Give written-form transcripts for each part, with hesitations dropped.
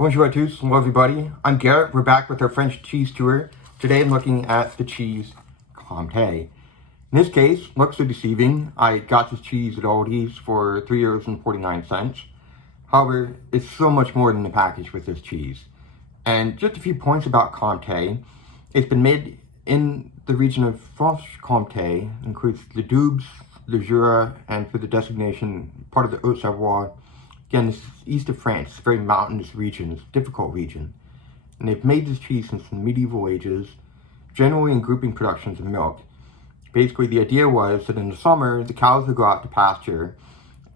Bonjour à tous, hello everybody. I'm Garrett. We're back with our French cheese tour. Today I'm looking at the cheese Comté. In this case, looks so deceiving. I got this cheese at Aldi's for €3.49. However, it's so much more than the package with this cheese. And just a few points about Comté. It's been made in the region of Franche-Comté, includes the Doubs, the Jura, and for the designation, part of the Haute-Savoie. Again, this is east of France, very mountainous region, it's a difficult region. And they've made this cheese since the medieval ages, generally in grouping productions of milk. Basically, the idea was that in the summer, the cows would go out to pasture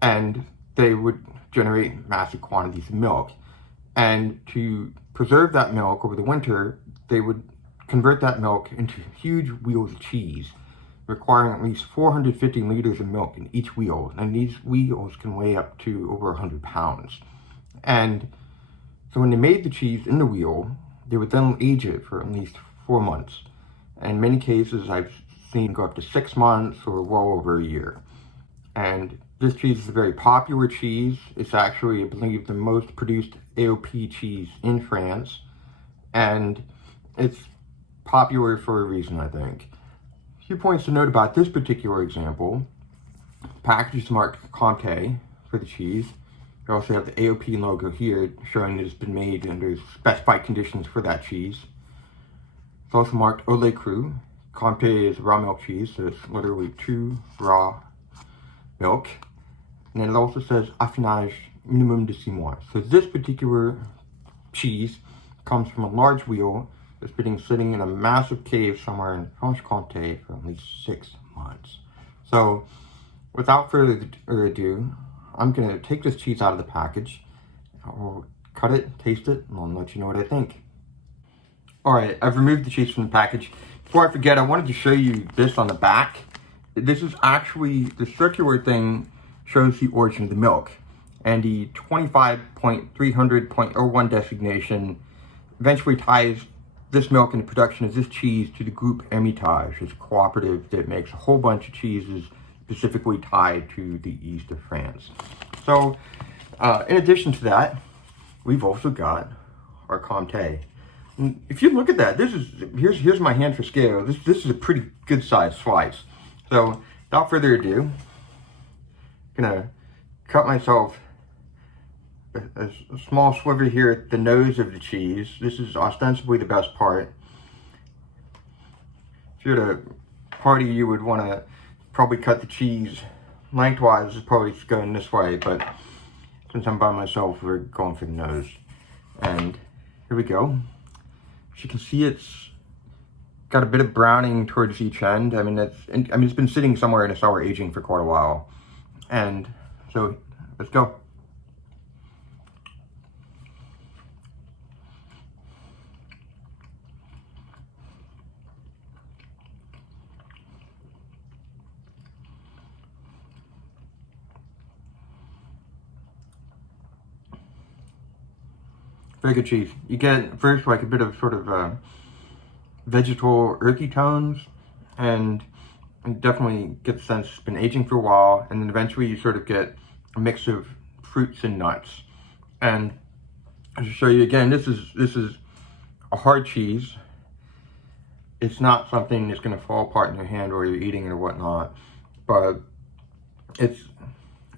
and they would generate massive quantities of milk. And to preserve that milk over the winter, they would convert that milk into huge wheels of cheese, requiring at least 450 liters of milk in each wheel. And these wheels can weigh up to over 100 pounds. And so when they made the cheese in the wheel, they would then age it for at least 4 months. In many cases, I've seen go up to 6 months or well over a year. And this cheese is a very popular cheese. It's actually, I believe, the most produced AOP cheese in France. And it's popular for a reason, I think. A few points to note about this particular example. Package is marked Comté for the cheese. You also have the AOP logo here showing that it's been made under specified conditions for that cheese. It's also marked au lait cru. Comté is raw milk cheese, so it's literally true raw milk. And then it also says affinage minimum de 6 mois. So this particular cheese comes from a large wheel that's been sitting in a massive cave somewhere in Franche-Comté for at least 6 months. So, without further ado, I'm going to take this cheese out of the package. I'll cut it, taste it, and I'll let you know what I think. Alright, I've removed the cheese from the package. Before I forget, I wanted to show you this on the back. This is actually, the circular thing shows the origin of the milk. And the 25.300.01 designation eventually ties this milk and the production of this cheese to the group Hermitage. It's a cooperative that makes a whole bunch of cheeses specifically tied to the east of France. So, in addition to that, we've also got our Comté. And if you look at that, here's my hand for scale. This is a pretty good sized slice. So, without further ado, I'm gonna cut myself a small sliver here at the nose of the cheese. This is ostensibly the best part. If you're at a party, you would want to probably cut the cheese lengthwise. It's probably going this way, but since I'm by myself, we're going for the nose. And here we go. As you can see, it's got a bit of browning towards each end. I mean, it's been sitting somewhere in a cellar aging for quite a while. And so, let's go. Very good cheese. You get first like a bit of sort of vegetal earthy tones, and definitely get the sense it's been aging for a while, and then eventually you sort of get a mix of fruits and nuts. And I'll show you again, this is a hard cheese. It's not something that's going to fall apart in your hand while you're eating it or whatnot, but it's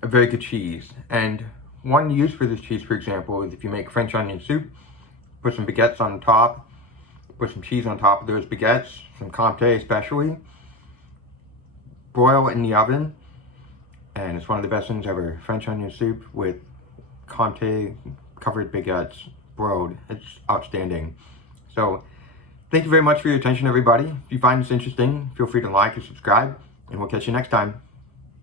a very good cheese. And one use for this cheese, for example, is if you make French onion soup, put some baguettes on top, put some cheese on top of those baguettes, some Comté especially, broil it in the oven, and it's one of the best things ever. French onion soup with Comté covered baguettes, broiled. It's outstanding. So, thank you very much for your attention, everybody. If you find this interesting, feel free to like and subscribe, and we'll catch you next time.